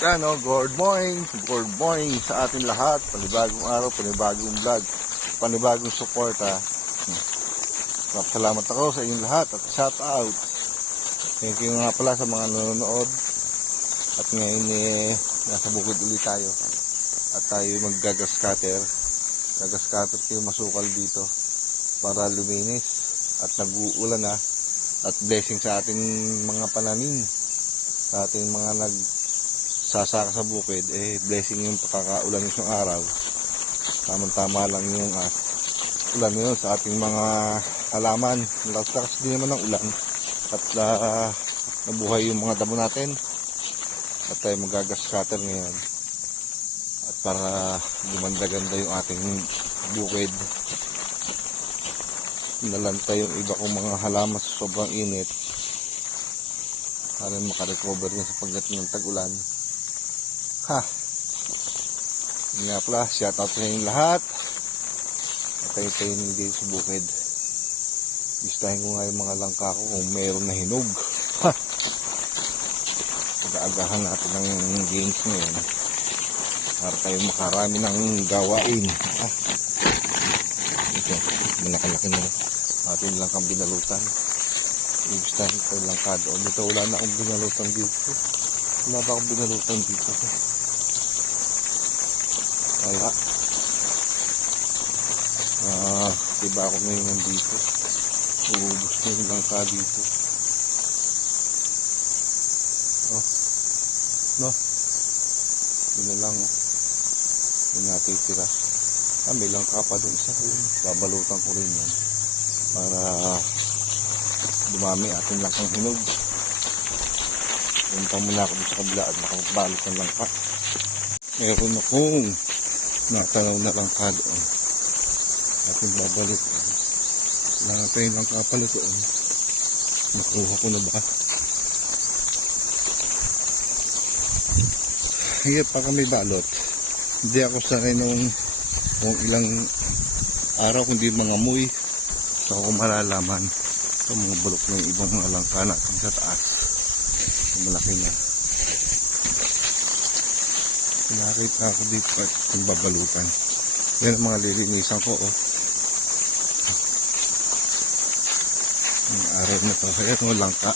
Yan o, good morning sa ating lahat. Panibagong araw, panibagong vlog, panibagong suporta. Salamat ako sa inyong lahat at shout out. Thank you nga pala sa mga nanonood. At ngayon nasa bukid ulit tayo. At tayo maggagascatter. Gagascatter tayo masukal dito para luminis. At nag-uulan na. At blessing sa ating mga pananim. Sa ating mga sasaka sa bukid, blessing yung pakakaulan yung araw. Tamang-tama lang yung ulan yun sa ating mga halaman. Lakas din naman ng ulan at nabuhay yung mga damo natin. At tayo magagascatter ngayon at para gumanda-ganda yung ating bukid. Nalantay yung iba kong mga halaman sa sobrang init para makarecover yun sa pagdating ng tag-ulan. Nga pala, shoutout sa inyong lahat. At tayo hindi sa bukid. Gustahin ko nga yung mga langka ko kung mayroon na hinog. Pag-aagahan natin ng games ngayon para tayo makarami ng gawain. Ito, malaki-laki na ating langkang binalutan. Gustahin ko yung langka doon. Dito wala na akong binalutan dito. Wala ba akong binalutan dito? Wala. Diba ako ngayon nandito. Uubos na yung langka dito. No. Yun na lang. Yung natitira. May langka pa doon isa. Babalutan ko rin yan. Para dumami ating langkang hinog. Punta muna ako sa kabila at makabalot ng langka. Meron akong natanaw na langka doon. Ating babalot. Wala pa yung langka pala doon. Nakuha ko na ba? Hiyap pa kami balot. Hindi ako sanay nung ilang araw kundi mga amoy. So ako malalaman sa mga balok ng ibang mga langka natin sa taas. Malaki niya. Nakita ako dito kung babalutan. Yan ang mga lilinisan ko. Ang araw na to. Ayan o, langka.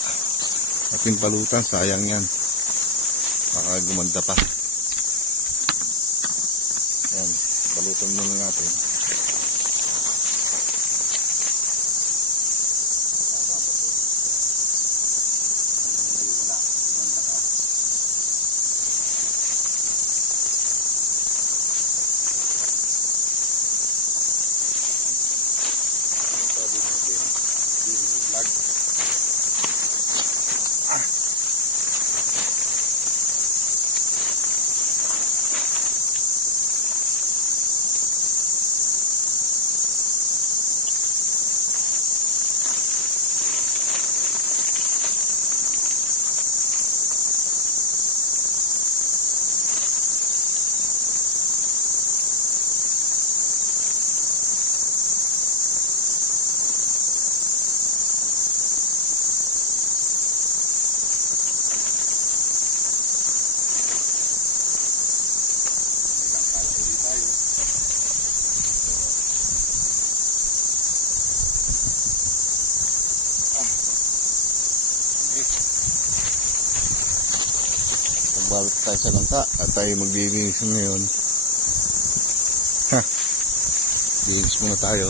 Ating balutan, sayang yan. Baka gumanda pa. Yan, balutan muna natin. Balot tayo sa langka at tayo maglilinis ngayon. Linis muna tayo.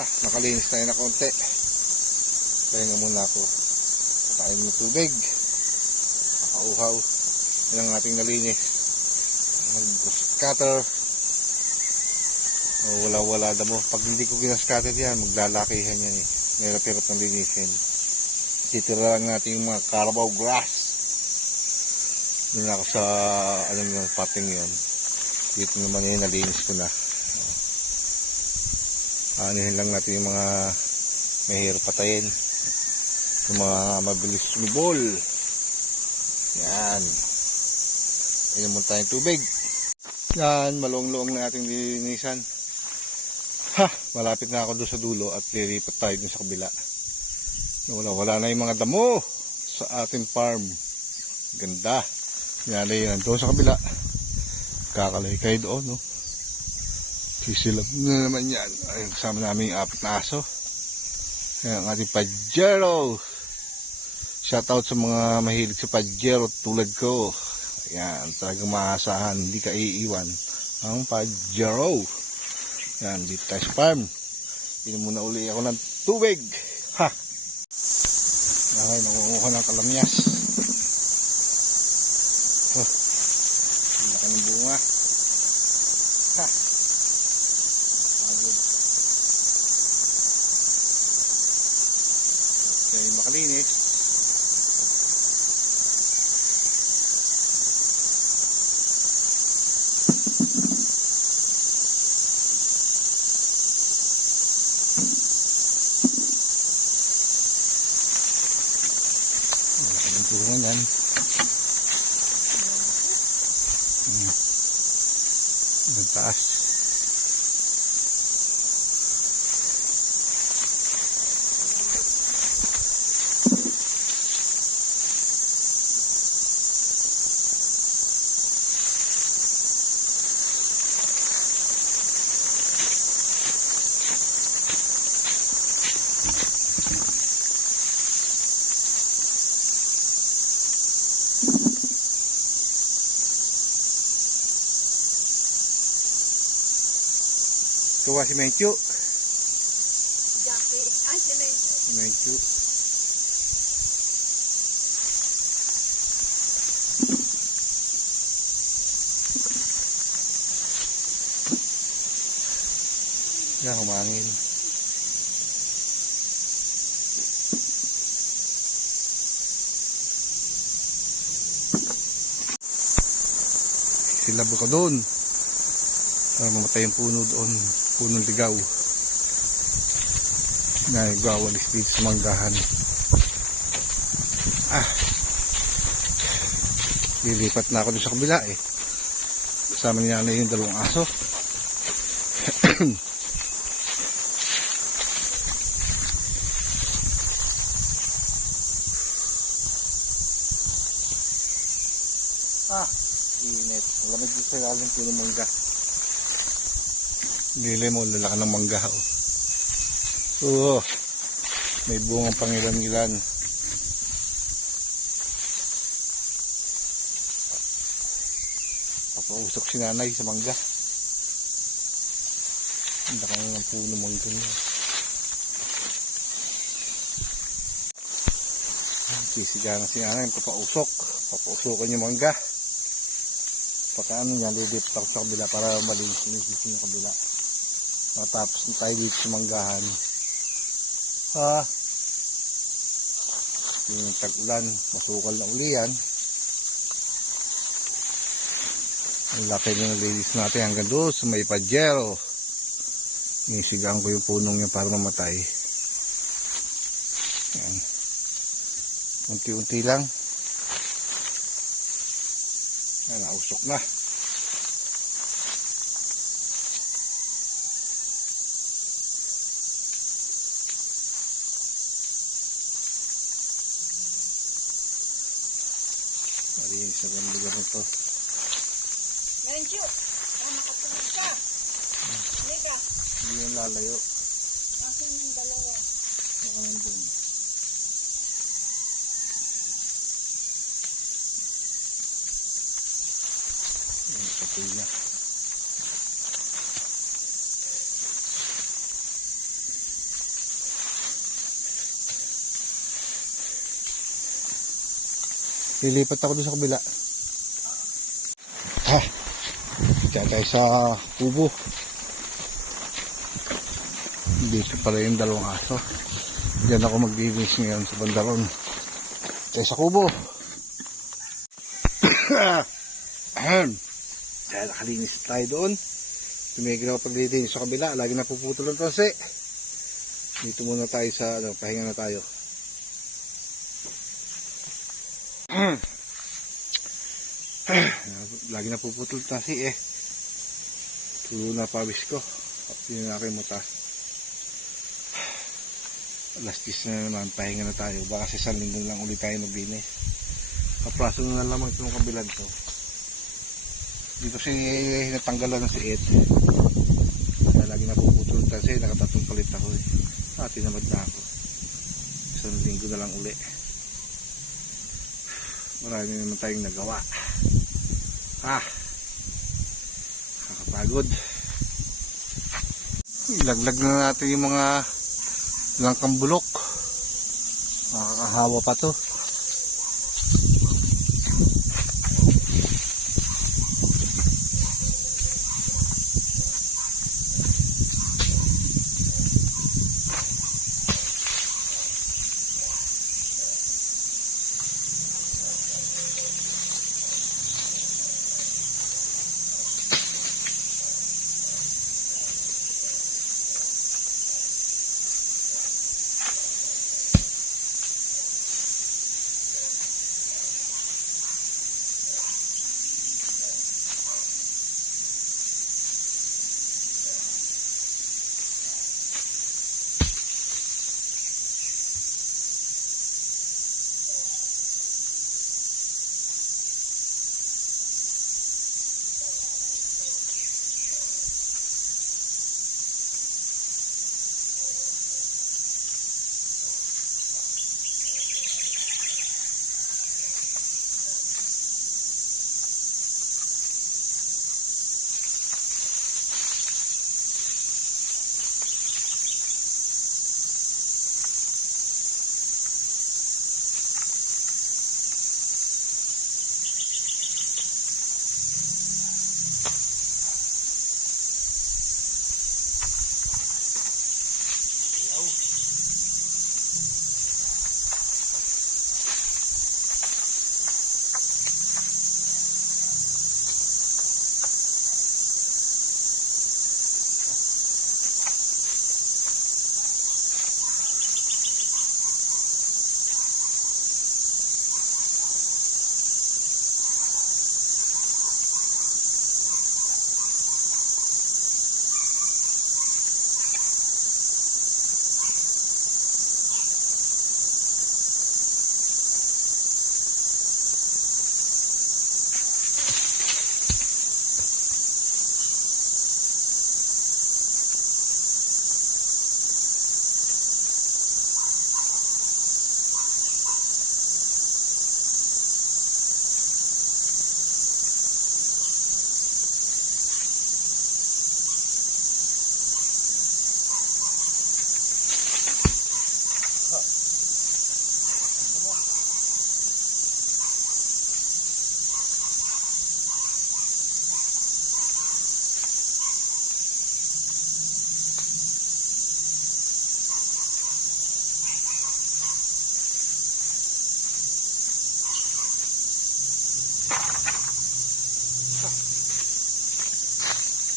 Nakalinis tayo na konti. Pahinga muna ako. Kain mo tubig. Nakauhaw. Yan ang ating nalinis. Mag-scatter. Wala damo. Pag hindi ko ginascatter yan, maglalakihan yan eh. Mahirap-hirap ng linisin. Titira lang natin yung mga Carabao grass. Doon ako sa yung pating yun. Dito naman yun, nalinis ko na. Anuhin lang natin yung mga mahirap patayin. Yung mga mabilis sumibol. Yan. Inom mo tayong tubig. Yan, malong-loong na ating linisan. Malapit na ako doon sa dulo at lilipat tayo doon sa kabila. Wala na yung mga damo sa ating farm. Ganda. Yan yun, doon sa kabila. Kakalaykay doon, no? Sisilap na naman yan. Ayun, kasama namin yung 4 na aso. Yan ang ating Pajero. Shoutout sa mga mahilig sa Pajero tulad ko. Yan, talagang maasahan. Hindi ka iiwan. Ang Pajero. Yan, dito tayo sa farm. Inom muna uli ako ng tubig. Okay, nakukuha ng kalamyas. Laki ng bunga. Pagod. Okay, makalinis. Tulungan yan. Ang taas. Kuha si Mentyo. Jackie. Si Mentyo. Si Mentyo. Yan, humangin. Silabo ka doon. Para mamatay yung puno doon. Punong ligaw. Nagawalis dito sa manggahan. Lilipat na ako doon sa kabila eh. Kasama niya na yung 2 aso. Init. Lamig dito sa ilalim punong mangga. Nilay mo, lalaki ng mangga. May bungang pangilan-ilan. Papausok si nanay sa mangga. Ang laki ng puno mangga niya. Sisigahan si nanay, papausok. Papausokan yung mangga. Pagkaano niya, lidip ako sa kabila para malinis yung kabila. Matapos na tayo dito sa manggahan. Yung tag-ulan, masukal na uli yan. Ang laki na nalilis natin hanggang doon sa may Pajero. Nisigaan ko yung punong niya para mamatay. Yan. Unti-unti lang. Yan, nausok na. Malinis na ang lugar nito. Mentyo. Makatulog ka. Hindi ka. Hindi yung lalayo. Akin yung 2. Baka nandun. Yan, patuloy na. Lilipat ako doon sa kabila. Diyan tayo sa kubo. Dito pala yung dalawang aso. Diyan ako magbibis ngayon sa bandaron. Tayo sa kubo. Ahem. Dahil nakalinis tayo doon. Tumigil ako paglilinis sa kabila. Lagi napuputol ang tonse. Dito muna tayo sa pahinga na tayo. Lagi napuputol tasi eh. Tulo na pawis ko. Yun na aking mata. Alas 10 na naman, pahinga na tayo. Baka sa isang linggo lang ulit tayo maglinis. Kapraso na lamang itong kabilang to. Dito si natanggalan ng siit. Kaya lagi napuputol kasi nakatatong palit ako eh. Tinamad na ako. Isang linggo na lang uli. Marami naman tayong nagawa. Kakapagod. Ilaglag na natin yung mga langkang bulok. Nakakahawa pa to.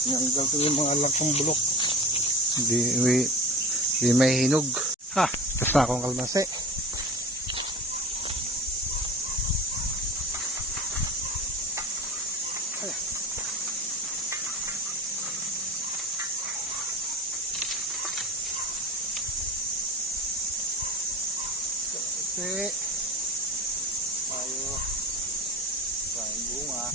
Nanggal ko yung mga langkang bulok. Hindi may hinog. Tapos na akong kalmase. Kasi tayo maraming bunga.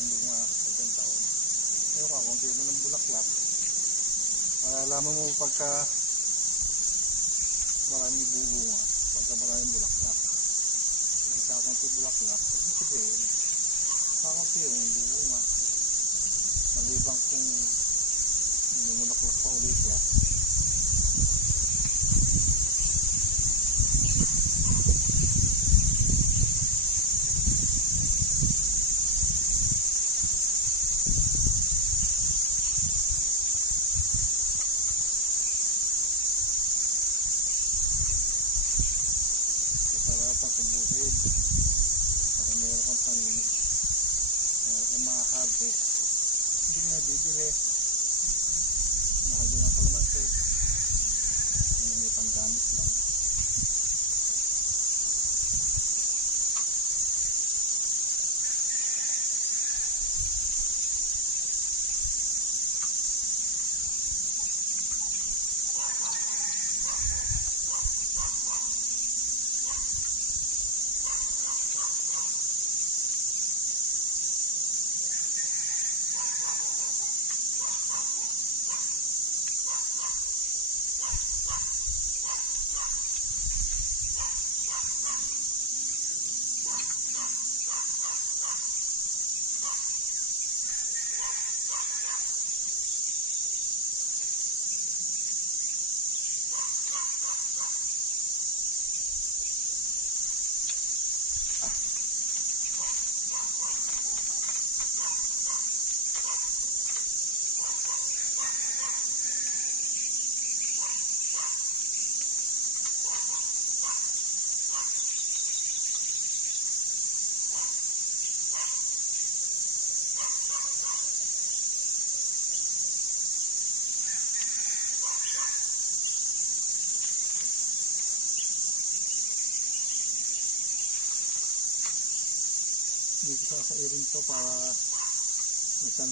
yung bunga sa isang taon. Ngayon ka, kung tino ng bulaklak, malalaman mo pagka maraming bunga, pagka maraming bulaklak. Kung kakunti bulaklak, sabihin, kakunti yung bunga. Malibang kung bulaklak pa ulit siya. Kasarapan sa bukid. Para meron kang tanim. Meron kang ma-harvest. Hindi nga bibili. Mahal din ang kalamansi. Hindi may panggamit lang. Dito sa sairin to para isang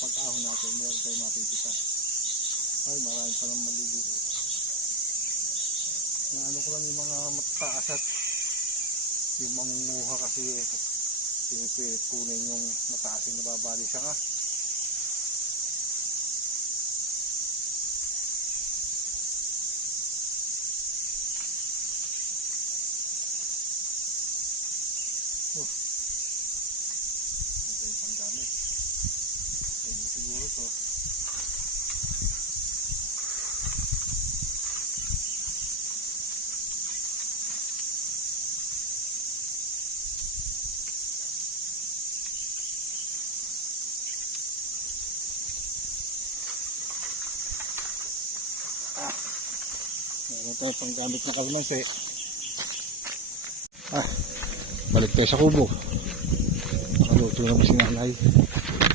pag-ahon natin meron tayo mapipita. Ay, marami pa ng maliliit. Yung ano ko lang yung mga mataas at yung mangunguha kasi pinipilit kunin yung mataas yung nababali siya nga. Ito yung panggamit. Pwede siguro to. Meron tayo panggamit na kalamansi. Balik tayo sa kubo. Nakaluto na ba si nanay?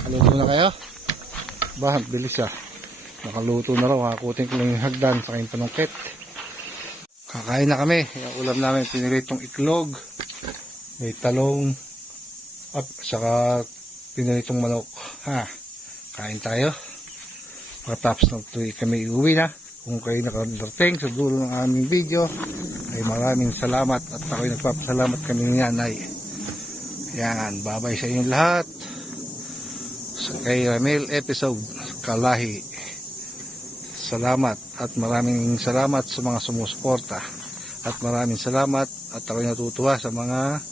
Nakaluto na kayo? Ba, bilis ah. Nakaluto na raw. Hakutin ko lang yung hagdan sa kayong panungkit. Kakain na kami. Yung ulam namin, piniritong iklog. May talong. At saka piniritong manok. Ha, kain tayo. Pagkatapos na ito kami iuwi na. Kung kayo nakarating sa dulo ng aming video, ay maraming salamat at ako'y nagpapasalamat kami ni nanay. Yan, babay sa inyong lahat sa kay Ramil episode Kalahi. Salamat at maraming salamat sa mga sumusuporta at maraming salamat at ako'y natutuwa sa mga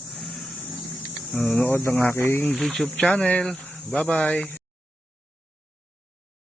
nanonood ng aking YouTube channel. Bye bye.